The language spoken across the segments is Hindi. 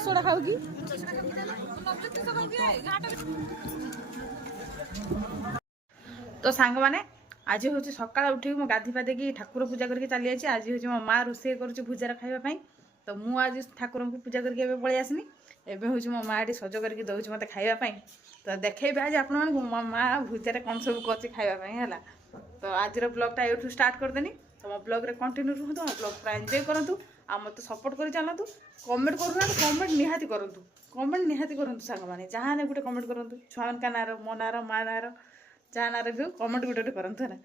सोडा खाऊ कि तो सांग माने आज हूँ सका उठे मो गाधी पाधे ठाकुर पूजा करके चली जाइए। आज हूँ मो माँ रोषे कर पूजार खावाई तो मुझे आज ठाकुर को पूजा करके पलि आसनी एवं हूँ मो माँ टी सज करके दौर मत खावाई तो देखेबे आज आप मो माँ भूजार कौन सब कर खावाई है। तो आज ब्लॉगटा ये स्टार्ट करदेनी तो मो ब्लॉग रे कंटिन्यू रुहतु मो ब्लॉग पूरा एंजॉय करूँ आ मत सपोर्ट कर चलतु कमेंट करूना कमेंट निहाती करूँ कमेंट निहाती करूँ सांग मैंने जहाँ ने गोटे कमेंट करूँ छुआ ना मो ना माँ ना जहाँ ना भी कमेंट गोटे गोटे करूँ है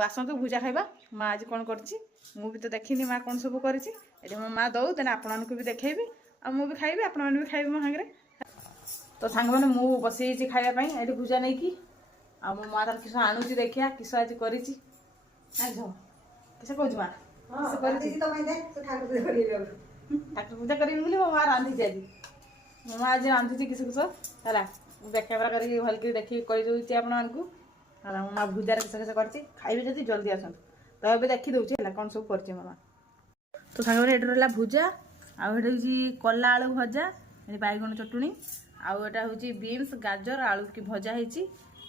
आसतु भूजा खाइबा माँ आज कौन कर भी तो देखनी माँ कौन सब कर मो माँ दौ देने आपण भी देखी भी खाइबी आपण मैंने भी खाइबे मो सागर तो सांग मैंने मु बसई खावाई ये भूजा नहीं कि आ मो माँ तार किस आणुची देखिया किस आज कर किस कौच माँ ठाकुर पूजा करी मो माँ रांधि आज मो माँ आज रांधुची किस किस है कैमेरा करके भल्कि देखिए कही दूसरी आपको मो माँ भूजार किस किस कर खाइबे जब जल्दी आसतु तो ये देखी दूसरी है कौन सब कर माँ तो सांग ये रहा भूजा आठ हूँ कला आलू भजा ये बैगण चटुणी आटा हूँ बीन्स गाजर आलू की भजा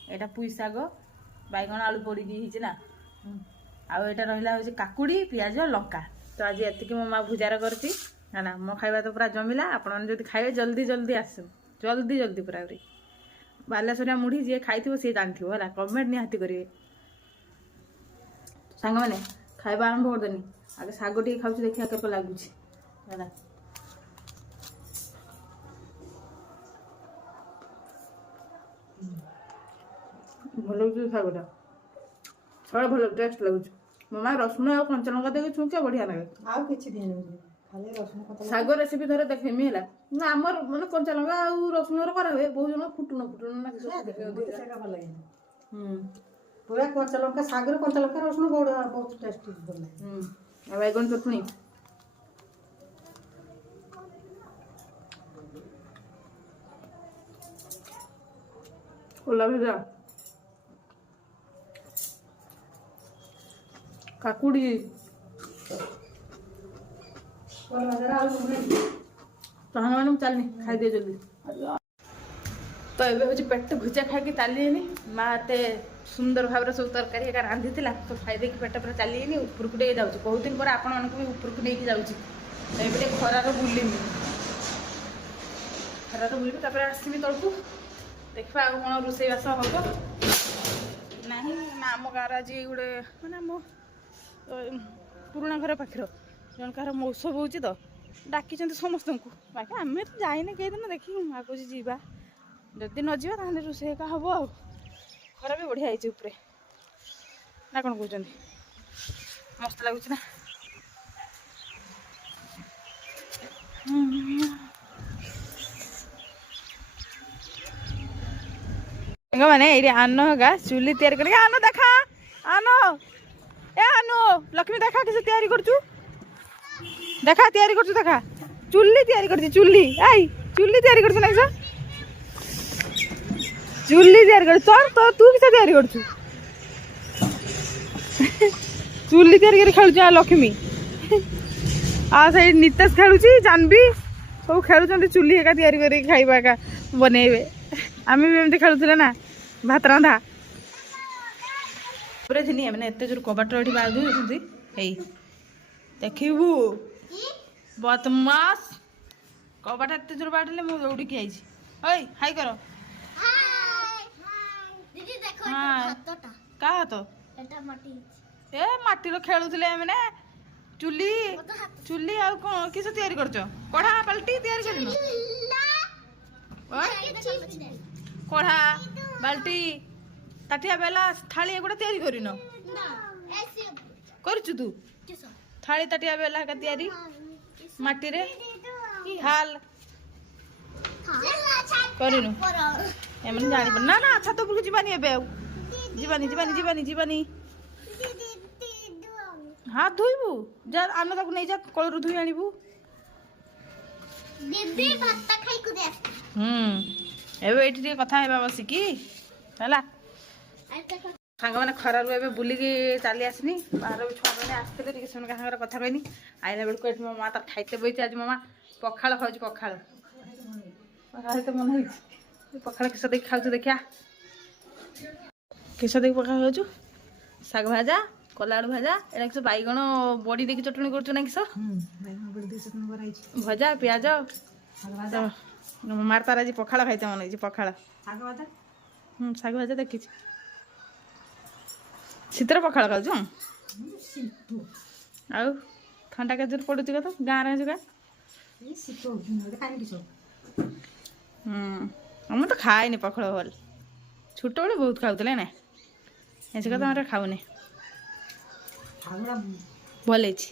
होटा पुई शाग बैगण आलू पड़ी ना आटा रहा हूँ काकुड़ी पियाज लंका तो आज ये मो माँ भूजार करती ना मो खाଇବା तो पूरा जमिला आपड़ी खाइबे जल्दी जल्दी आस जल्दी जल्दी पूरा बालेश्वरिया मुढ़ी जी खाई सी जानते है कमेंट निहाती करेंगे सांग मैंने खाଇବା आरंभ करदेनी आगे शाग टे खाऊ देखिए के लगुच है भल लगे शागटा सब भल टेस्ट लगुच मो माँ रसुण और कंचा लंका देखे छुंचा बढ़िया लगे शाग रेसिपी थोड़े देखमी है ना आमर मैंने कंचा लंका और रसुण कराए बहुत जन फुटुण फुटुण ना पूरा कंचा लंका सागर कंचा लंका रसुण बहुत टेस्टी बैगन चटनी कोला भजा काकुड़ी तो हम चलनी खाई दे जल्दी तो ये हूँ पेट भुजा खाई चलिए माँ एत सुंदर भाव सब तरकारी एक रांधि तो खाई पेट पूरा चलिए उपरक टे जाऊँ बहुत दिन पर आपण मानक भी उपरक नहीं जाऊँगी खरार बुलमी खरार बुलमी आसमी तलू देखा आग कौन रोषेईबास हम ना आम गाँव आज गोटे मैंने आम पुराणा घर पाखर जन कह मौसम हो तो डाकी समस्त को बाकी आम तो जाइने कई दिन देखी माँ कह जा जदि न जा रोषे का हम आ खरा भी बढ़िया है ना कौन कहते मस्त लगुच ना मैंने ये आन होगा चुली तैयारी कर आन देखा आन ए आनो लक्ष्मी देखा किसी तैयारी करचु देखा तैयारी करचु देखा चुल्ली तैयारी करची चुल्ली आई चुल्ली तैयारी करछु ना सर चुल्ली तैयारी कर सर तो तू किसे तैयारी करछु चुल्ली तैयारी कर खेलु आ लक्ष्मी आ सही नितेश खेलुची जानवी सब खेलुचंती चुल्ली एका तैयारी कर खाइबा का बनेबे आमे भी एमती खेलुथिले ना भात रांधा थी मैंने एत जोर कबाट ये बांधुंट देखू बदमाश कबाट एत जोर बाढ़ मुझे दौड़िकी आई हाई कर क्या हाथ ए माटीर खेलुले मैंने चुली चुली आ कौन किस तैयारी कर कढ़ा बाल्टी तैयारी कढ़ा बाल्टी ताटिया बेला थाली एगुड़ा तैयारी करिन करचु तू थाली ताटिया बेला का तैयारी माटी रे थाल करिनु एमन जानि ना ना छात ऊपर जीवानी एबे जीवानी जीवानी जीवानी जीवानी हाथ धोइबू जा आन ताकू नहीं जा कलरु धोई आनिबू दीदी भात खाई को दे एबे एठी कथा हेबा बसिकी हला ସାଙ୍ଗମାନେ ଖରାରୁ ଏବେ ବୁଲିକି ଚାଲି ଆସିନି ବାହାର ଛୁଆମାନେ ଆସିଥିଲେ ଟିକେ ସେମାନଙ୍କ ସାଙ୍ଗରେ କଥା କହିନି ଆଇଲା ବେଳକୁ ଏଠି ମୋ ମା ତାର ଖାଇତେ ବଇଛି ଆଜି ମୋ ମା ପଖାଳ ଖାଉଛି ପଖାଳ ତ ମନେ ହେଇଛି ପଖାଳ କିସ ଦେଇକି ଖାଉଛୁ ଦେଖିଆ କିସ ଦେଇକି ପଖାଳ ଖାଉଛୁ ଶାଗ ଭଜା କଲା ଆଳୁ ଭଜା ଏଇଟା କିସ ବାଇଗଣ ବଡ଼ି ଦେଇକି ଚଟଣି କରୁଛୁ ନା କିସ ଭଜା ପିଆଜ ମାର ତାର ଆଜି ପଖାଳ ଖାଇତେ ମନେ ହେଇଛି ପଖାଳ ଶାଗ ଭଜା ଦେଖିଛି ଶୀତରେ ପଖାଳ ଖାଉଛୁ ଆଉ ଥଣ୍ଡା କେତେରେ ପଡ଼ୁଛି କଥା ଗାଁରେ ଆଛୁ ଗାଁ ମୁଁ ତ ଖାଏନି ପଖାଳ ଭଲ ଛୋଟବେଳେ ବହୁତ ଖାଉଥିଲେ ନା ଏସି କଥା ଆମର ଖାଉନି ଭଲ ହେଇଛି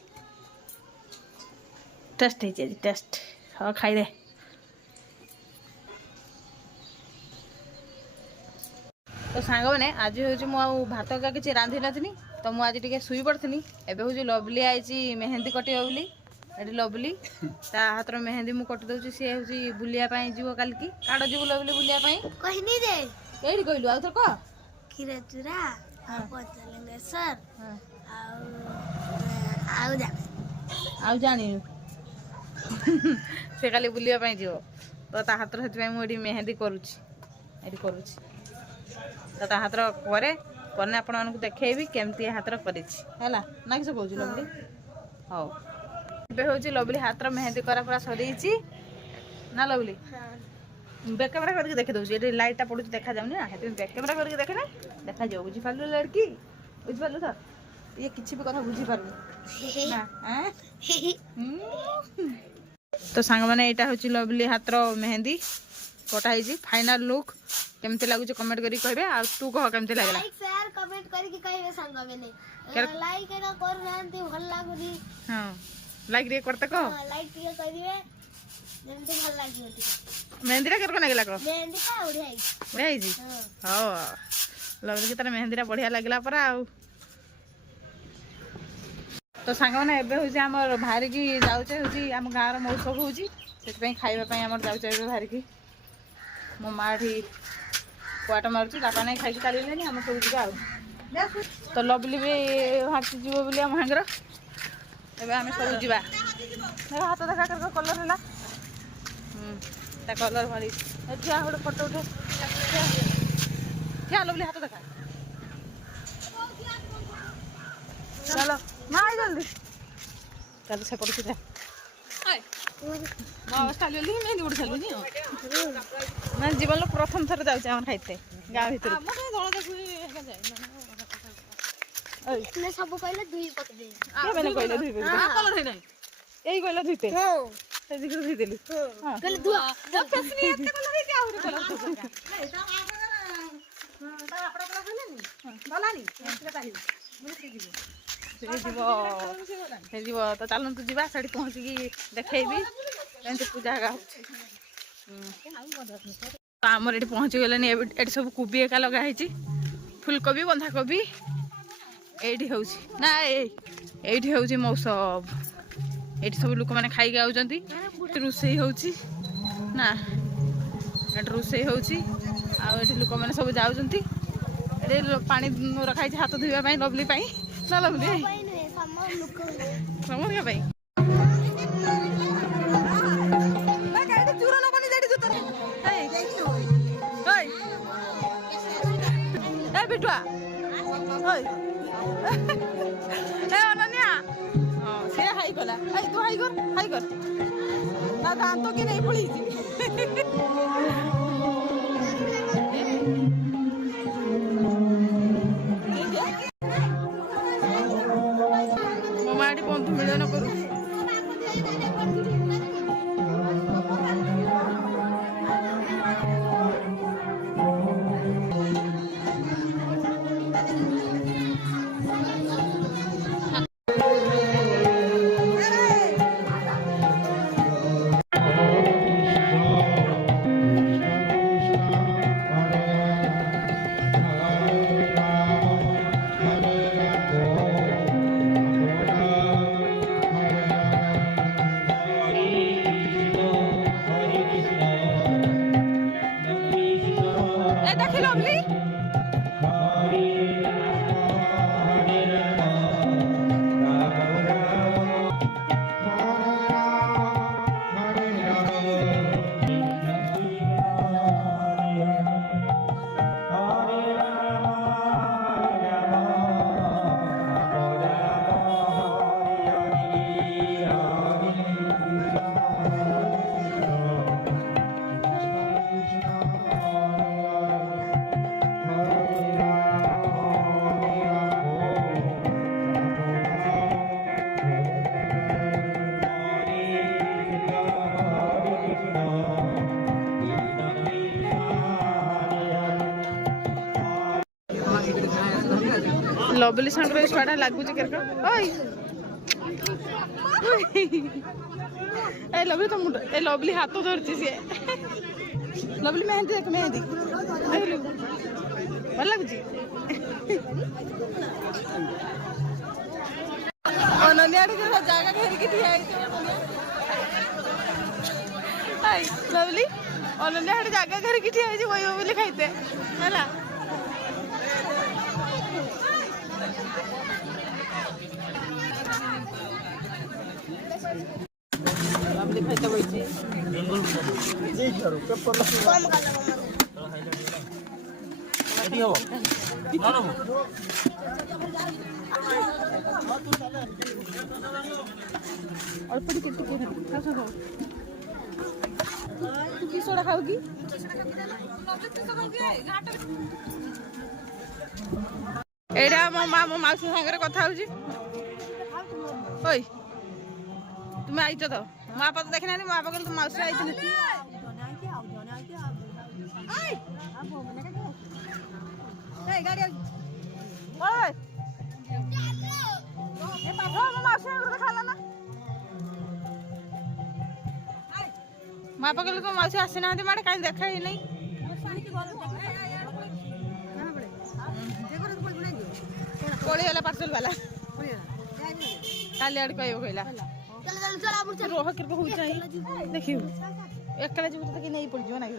ଟେଷ୍ଟ ହେଇଛି ଆଜି ଟେଷ୍ଟ ହଁ ଖାଇଦେ ତ ସାଙ୍ଗମାନେ ଆଜି ହେଉଛି ମୁଁ ଆଉ ଭାତ ଏକା କିଛି ରାନ୍ଧି ନଥିଲି ତ ମୁଁ ଆଜି ଟିକେ ଶୋଇ ପଡ଼ିଥିଲି ଏବେ ହେଉଛି ଲଭଲି ଆଇଛି ମେହେନ୍ଦି କଟିବ ବୋଲି ଏଠି ଲଭଲି ତା ହାତର ମେହେନ୍ଦି ମୁଁ କଟି ଦେଉଛି ସିଏ ହେଉଛି ବୁଲିବା ପାଇଁ ଯିବ କାଲିକି କାଡ଼ ଯିବୁ ଲଭଲି ବୁଲିବା ପାଇଁ କହିନି ଯେ ଏଇଠି କହିଲୁ ଆଉ ଥର କହ କ୍ଷୀରଚୁରା ଆଉ ପଞ୍ଚଲିଙ୍ଗେଶ୍ୱର ଆଉ ଜାଣିନୁ ସେ କାଲି ବୁଲିବା ପାଇଁ ଯିବ ତ ତା ହାତର ସେଥିପାଇଁ ମୁଁ ଏଠି ମେହେନ୍ଦି କରୁଛି ଏଠି କରୁଛି ତ ତା ହାତର ପରେ ଆପଣମାନଙ୍କୁ ଦେଖେଇବି କେମିତି ହାତର କରିଛି ହେଲା ନା କିଛି କହୁଛୁ ଲଭଲି ହଉ ଏବେ ହେଉଛି ଲଭଲି ହାତର ମେହେନ୍ଦି କରା ପୁରା ସରିଯାଇଛି ନା ଲଭଲି ବେକେବରା କରିକି ଦେଖି ଦେଉଛି ଏଠି ଲାଇଟ୍ଟା ପଡ଼ୁଛି ଦେଖାଯାଉନି ନା ସେଥିପାଇଁ ବେକେବରା କରିକି ଦେଖେନା ଦେଖାଯିବ ବୁଝିପାରିଲୁ ଲଡ଼କି ବୁଝିପାରିଲୁ ତ ଇଏ କିଛି ବି କଥା ବୁଝିପାରୁନି ନା ତ ସାଙ୍ଗମାନେ ଏଇଟା ହେଉଛି ଲଭଲି ହାତର ମେହେନ୍ଦି କଟା ହେଇଛି ଫାଇନାଲ ଲୁକ୍ କେମିତି ଲାଗୁଛି କମେଣ୍ଟ କରିକି କହିବେ ଆଉ ତୁ କହ କେମିତି ଲାଗିଲା ଲାଇକ୍ ଶେୟାର କମେଣ୍ଟ କରିକି କହିବେ ସାଙ୍ଗମାନେ ଲାଇକ୍ ଏଟା କରୁନାହାନ୍ତି ଭଲ ଲାଗୁନି ହଁ ଲାଇକ୍ ଟିକେ କରତେ କହ ଲାଇକ୍ ଟିକେ କରିବେ ଯେମିତି ଭଲ ଲାଗିବ ଟିକେ ମେହେନ୍ଦିଟା କେତେ ଲାଗିଲା କହ ମେହେନ୍ଦିଟା ବଢ଼ିଆ ହେଇଛି ବଢ଼ିଆ ହେଇଛି ହଉ ଲଭଲି ତାର ମେହେନ୍ଦିଟା ବଢ଼ିଆ ଲାଗିଲା ପରା ଆଉ ତ ସାଙ୍ଗମାନେ ଏବେ ହେଉଛି ଆମର ବାହାରିକି ଯାଉଛେ ହେଉଛି ଆମ ଗାଁର ମହୋତ୍ସବ ହେଉଛି ସେଥିପାଇଁ ଖାଇବା ପାଇଁ ଆମର ଯାଉଛେ ଏବେ ବାହାରିକି ମୋ ମା ଏଠି କୁଆଟ ମାରୁଛି ବାପା ନାଇଁ ଖାଇକି ଚାଲିଲେନି ଆମେ ସବୁ ଯିବା ଆଉ ତ ଲଭଲି ବି ବାହାରିଛି ଯିବ ବୋଲି ଆମ ସାଙ୍ଗର ଏବେ ଆମେ ସବୁ ଯିବା ହାତ ଦେଖା କଲର୍ ହେଲା ତା କଲର୍ ଭଳି ଠିଆ ଗୋଟେ ଫଟୋ ଉଠେ ଠିଆ ଲଭଲି ହାତ ଦେଖା ଚାଲ ନା ଜଲ୍ଦି ଚାଲ ସେପଟେ ସିଧା ମାନେ ଜୀବନର ପ୍ରଥମ ଥର ଯାଉଛି ଆମର ଖାଇତେ ଗାଁ ଭିତରେ ସବୁ କହିଲେ ଦୁଇ ପକେଇ କହିଲେ ଧୁଇ ଏଇ କହିଲା ଧୁଇତେ ସେଦିକରେ ଧୁଇଦେଲୁ ଯିବ ତ ଚାଲନ୍ତୁ ଯିବା ସେଠି ପହଞ୍ଚିକି ଦେଖେଇବି ଏମିତି ପୂଜା ହେଉଛି ଆମର ଏଠି ପହଞ୍ଚିଗଲେଣି ଏଠି ସବୁ କୋବି ଏକା ଲଗା ହେଇଛି ଫୁଲକୋବି ବନ୍ଧାକୋବି ଏଇଠି ହେଉଛି ନା ଏଇଠି ହେଉଛି ମୌସବ ଏଇଠି ସବୁ ଲୋକମାନେ ଖାଇକି ଆଉଛନ୍ତି ରୋଷେଇ ହେଉଛି ନା ଏଠି ରୋଷେଇ ହେଉଛି ଆଉ ଏଠି ଲୋକମାନେ ସବୁ ଯାଉଛନ୍ତି ଏଠି ପାଣି ରଖା ହେଇଛି ହାତ ଧୋଇବା ପାଇଁ ଲଭଲି ପାଇଁ ନା ଲଭଲି ସମସ୍ତଙ୍କ ପାଇଁ ବିଟୁଆ ଅନନ୍ୟା ସେ ହାଇ କଲା ତୁ ହାଇ କର ନା ଦାନ୍ତ କି ନେଇ ପଳେଇଛି ମୋ ମା ଏଠି ବନ୍ଧୁ ମିଳନ କରୁଛି लवली सांगर छुआटा लगुच ओई ए लवली तो मुंड ए लवली हाथ धरती सी लवली मेहंदी देख मेहंदी भल लगुच अनन्या जगह घेरिकी ठिया लवली अनन्या जगह घेरिकी ठिया बोली खाइते है लवली खाइते बोलছি अल्प टिके तू की सोडा खाओगी एडा मो माउसी सागर कथा होजी ओई तुम आइतो तो माँ बापा तो देखना नहीं माँ बापा तो माउसी आई थी गाड़ी ओए ये पापा माउसी सागर खाला ना माँ बापा तो माउसी आसी ना माड़े कहीं देखा ही नहीं कोड़ी वाला पार्सल वाला काली आड़ कहबो कहला रोह किरको हो जाई देखियो एकला जीव तो कि नहीं पड़ जो नहीं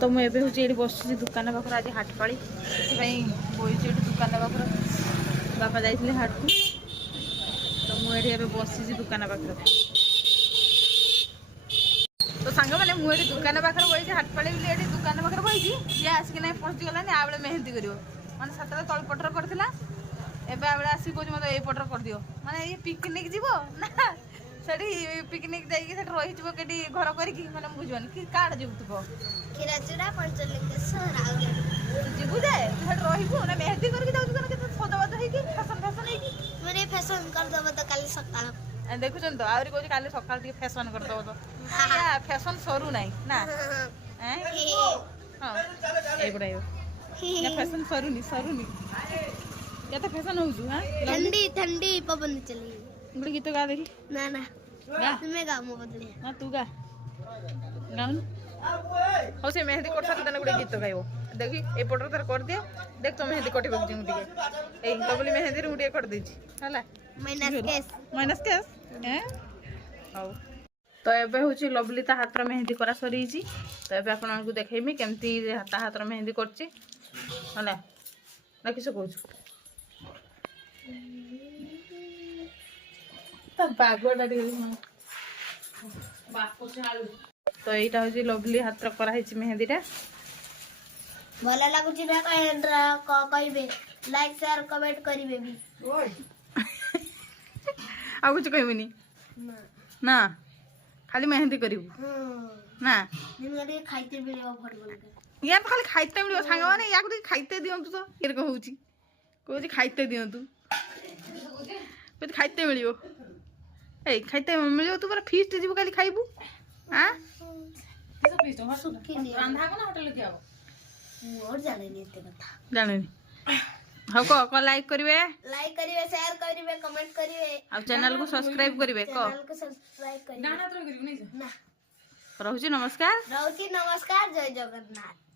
तो मु एबे होची एडी बसছি दुकान पाखर आज हाट पाली सेई बोइची एडी दुकान पाखर बापा जाइथिले हाट को तो मु एडी एबे बसছি दुकान पाखर तो सांग माने मु एडी दुकान पाखर बोइची हाट पाली बिले एडी दुकान पाखर बोइची ये आसी कि नहीं पहुंची गलानी आबले मेहंदी करियो माने सतरा तळ पटर करथिला एबे आबले आसी कोज मते ए पटर कर दियो माने ये पिकनिक जीवो ना सेठी पिकनिक जाई कि सेठी रहि जीवो केडी घर करी कि माने बुझबन कि काड जीवतुबो खिराचुड़ा पंचलिंगेश्वर आउले जीवु जाए सेठी रहिबो ना मेहंदी करके जाउ दुकान के सजबाज है कि फैशन है कि मने फैशन कर दबो तो काली सकाळ देखुछन तो आउरी कोज काली सकाळ के फैशन कर दबो तो या फैशन सरू नाही ना हैं हां ए बडायो या फैशन सरूनी या तो फैशन हो जू हां ठंडी ठंडी पवन चली गुड़ी गीत गा देखी ना ना गा तुम्हें गा मो बदले ना तू गा गाउन हो से मेहंदी कोठा तने गुड़ी गीत गाइबो देखी ए पटर तर कर दिया देख तो मेहंदी कोठी बग जिमु टिके ए कबली मेहंदी रू टिके कर देछि हला माइनस केस हैं हाउ तो एबे होची लवली ता हाथ रो मेहंदी करा सरी छी तो एबे आपन को देखेमी केमती हाथ रो मेहंदी करछि हला ना किस कहू तो यहाँ हूँ लवली हाथ कराई मेहंदीटा भल लगुच कहे लाइक शेयर कमेंट करेंगे भी आ कुछ कहबनी ना खाली मेहंदी करू ना खाइते मिले भल या तो खाली खाइते मिल सांग मैंने या खाइते दिंतु तो ये कौन कौन खाइते दिंतु खाइते मिल खाइते मिल तू पूरा फीस्ट जीव खाली खाइबू हाँ जानी हाँ कह लाइक करेंगे शेयर करेंगे कमेंट करेंगे आ चैनल को सब्सक्राइब करेंगे सब्सक्राइब करेंगे रोची नमस्कार जय जगन्नाथ।